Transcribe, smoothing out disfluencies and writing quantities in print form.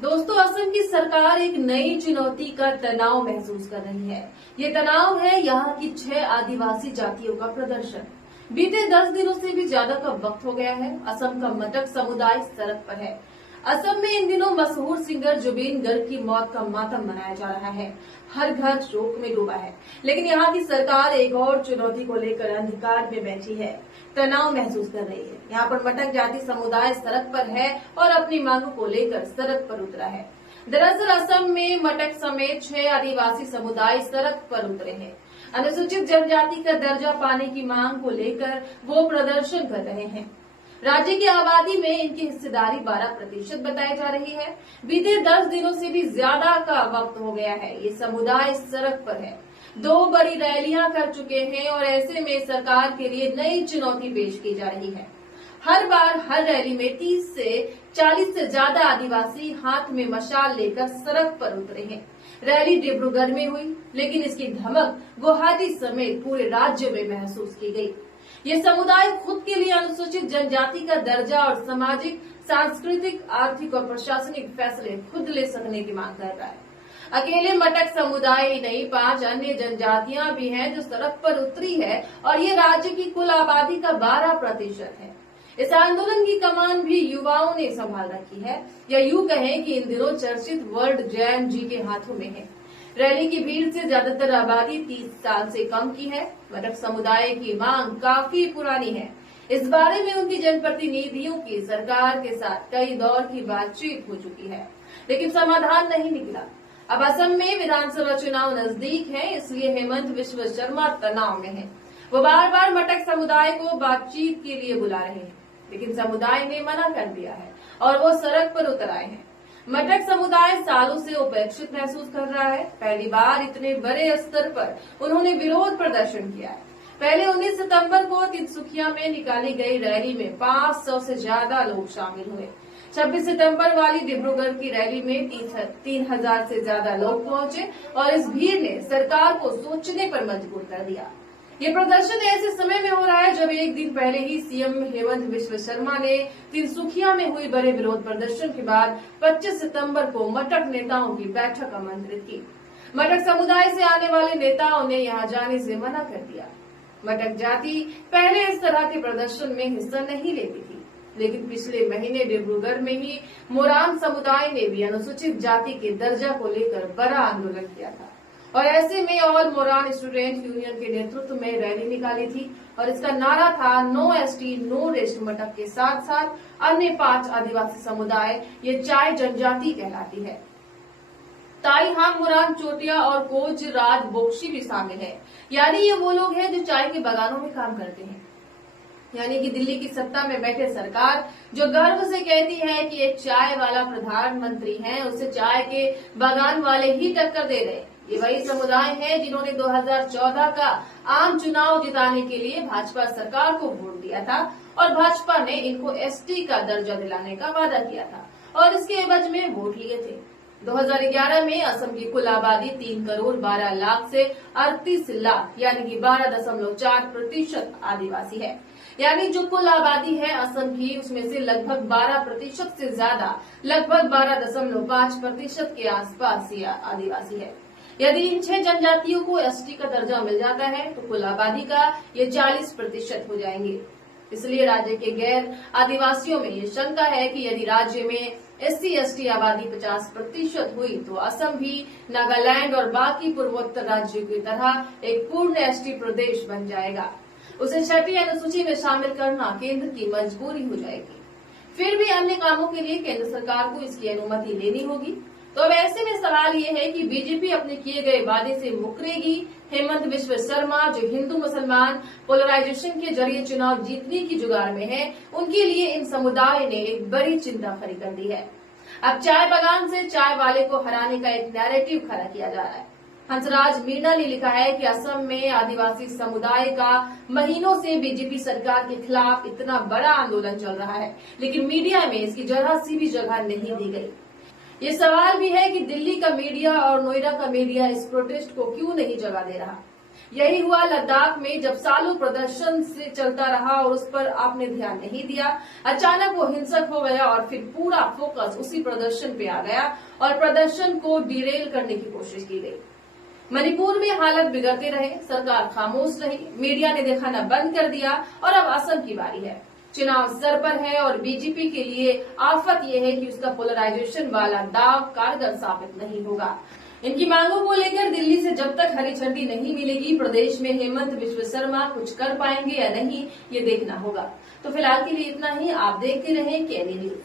दोस्तों, असम की सरकार एक नई चुनौती का तनाव महसूस कर रही है। ये तनाव है यहाँ की 6 आदिवासी जातियों का प्रदर्शन। बीते 10 दिनों से भी ज्यादा का वक्त हो गया है। असम का मटक समुदाय सड़क पर है। असम में इन दिनों मशहूर सिंगर जुबीन गर्ग की मौत का मातम मनाया जा रहा है। हर घर शोक में डूबा है। लेकिन यहाँ की सरकार एक और चुनौती को लेकर अंधकार में बैठी है, तनाव महसूस कर रही है। यहाँ पर मटक जाति समुदाय सड़क पर है और अपनी मांगों को लेकर सड़क पर उतरा है। दरअसल असम में मटक समेत 6 आदिवासी समुदाय सड़क पर उतरे हैं। अनुसूचित जनजाति का दर्जा पाने की मांग को लेकर वो प्रदर्शन कर रहे हैं। राज्य की आबादी में इनकी हिस्सेदारी 12% बताई जा रही है। बीते 10 दिनों से भी ज्यादा का वक्त हो गया है। ये समुदाय सड़क पर है, 2 बड़ी रैलियां कर चुके हैं और ऐसे में सरकार के लिए नई चुनौती पेश की जा रही है। हर बार हर रैली में 30 से 40 से ज्यादा आदिवासी हाथ में मशाल लेकर सड़क पर उतरे हैं। रैली डिब्रूगढ़ में हुई, लेकिन इसकी धमक गुवाहाटी समेत पूरे राज्य में महसूस की गई। ये समुदाय खुद के लिए अनुसूचित जनजाति का दर्जा और सामाजिक, सांस्कृतिक, आर्थिक और प्रशासनिक फैसले खुद ले सकने की मांग कर रहा है। अकेले मटक समुदाय ही नहीं, 5 अन्य जनजातियां भी हैं जो सड़क पर उतरी है और ये राज्य की कुल आबादी का 12% है। इस आंदोलन की कमान भी युवाओं ने संभाल रखी है, या यूं कहें कि इन दिनों चर्चित वर्ल्ड जैम जी के हाथों में है। रैली की भीड़ से ज्यादातर आबादी 30 साल से कम की है। मटक समुदाय की मांग काफी पुरानी है। इस बारे में उनकी जनप्रतिनिधियों की सरकार के साथ कई दौर की बातचीत हो चुकी है, लेकिन समाधान नहीं निकला। अब असम में विधानसभा चुनाव नजदीक है, इसलिए हेमंत बिस्वा शर्मा तनाव में है। वो बार बार मटक समुदाय को बातचीत के लिए बुला रहे हैं, लेकिन समुदाय ने मना कर दिया है और वो सड़क पर उतर आए हैं। मटक समुदाय सालों से उपेक्षित महसूस कर रहा है। पहली बार इतने बड़े स्तर पर उन्होंने विरोध प्रदर्शन किया है। पहले 19 सितंबर को तिनसुकिया में निकाली गई रैली में 500 से ज्यादा लोग शामिल हुए। 26 सितंबर वाली डिब्रूगढ़ की रैली में 3000 से ज्यादा लोग पहुंचे और इस भीड़ ने सरकार को सोचने पर मजबूर कर दिया। ये प्रदर्शन ऐसे समय में हो रहा है जब एक दिन पहले ही सीएम हेमंत बिस्वा शर्मा ने तिनसुकिया में हुई बड़े विरोध प्रदर्शन के बाद 25 सितंबर को मटक नेताओं की बैठक आमंत्रित की। मटक समुदाय से आने वाले नेताओं ने यहां जाने से मना कर दिया। मटक जाति पहले इस तरह के प्रदर्शन में हिस्सा नहीं लेती थी, लेकिन पिछले महीने डिब्रूगढ़ में ही मोरान समुदाय ने भी अनुसूचित जाति के दर्जा को लेकर बड़ा आंदोलन किया था और ऐसे में ऑल मोरान स्टूडेंट यूनियन के नेतृत्व में रैली निकाली थी और इसका नारा था नो एसटी नो रेस्ट। मटक के साथ साथ अन्य 5 आदिवासी समुदाय ये चाय जनजाति कहलाती है। ताई हांग मोरान चोटिया और कोच राज बोक्शी भी शामिल है। यानी ये वो लोग हैं जो चाय के बागानों में काम करते हैं। यानी कि दिल्ली की सत्ता में बैठे सरकार जो गर्व से कहती है कि एक चाय वाला प्रधानमंत्री है, उसे चाय के बागान वाले ही टक्कर दे रहे। ये वही समुदाय है जिन्होंने 2014 का आम चुनाव जिताने के लिए भाजपा सरकार को वोट दिया था और भाजपा ने इनको एसटी का दर्जा दिलाने का वादा किया था और इसके एवज में वोट लिए थे। 2011 में असम की कुल आबादी 3 करोड़ 12 लाख से 38 लाख यानी कि 12.4% आदिवासी है। यानी जो कुल आबादी है असम की, उसमें से लगभग 12% से ज्यादा, लगभग 12.5% के आसपास ये आदिवासी है। यदि इन 6 जनजातियों को एसटी का दर्जा मिल जाता है तो कुल आबादी का ये 40% हो जाएंगे। इसलिए राज्य के गैर आदिवासियों में ये शंका है कि यदि राज्य में SC/ST आबादी 50% हुई तो असम भी नागालैंड और बाकी पूर्वोत्तर राज्यों की तरह एक पूर्ण एसटी प्रदेश बन जाएगा। उसे 6ठी अनुसूची में शामिल करना केंद्र की मजबूरी हो जाएगी। फिर भी अन्य कामों के लिए केंद्र सरकार को इसकी अनुमति लेनी होगी। तो अब ऐसे में सवाल ये है कि बीजेपी अपने किए गए वादे से मुकरेगी। हेमंत बिस्वा शर्मा जो हिंदू मुसलमान पोलराइजेशन के जरिए चुनाव जीतने की जुगाड़ में है, उनके लिए इन समुदाय ने एक बड़ी चिंता खड़ी कर दी है। अब चाय बागान से चाय वाले को हराने का एक नैरेटिव खड़ा किया जा रहा है। हंसराज मीणा ने लिखा है कि असम में आदिवासी समुदाय का महीनों से बीजेपी सरकार के खिलाफ इतना बड़ा आंदोलन चल रहा है, लेकिन मीडिया में इसकी जरा सी भी जगह नहीं दी गई। ये सवाल भी है कि दिल्ली का मीडिया और नोएडा का मीडिया इस प्रोटेस्ट को क्यों नहीं जगह दे रहा। यही हुआ लद्दाख में, जब सालों प्रदर्शन से चलता रहा और उस पर आपने ध्यान नहीं दिया। अचानक वो हिंसक हो गया और फिर पूरा फोकस उसी प्रदर्शन पे आ गया और प्रदर्शन को डिरेल करने की कोशिश की गई। मणिपुर में हालत बिगड़ते रहे, सरकार खामोश रही, मीडिया ने दिखाना बंद कर दिया और अब असम की बारी है। चुनाव सर पर है और बीजेपी के लिए आफत यह है कि उसका पोलराइजेशन वाला दाव कारगर साबित नहीं होगा। इनकी मांगों को लेकर दिल्ली से जब तक हरी झंडी नहीं मिलेगी, प्रदेश में हेमंत बिश्व शर्मा कुछ कर पाएंगे या नहीं, ये देखना होगा। तो फिलहाल के लिए इतना ही। आप देखते रहें केएनए न्यूज।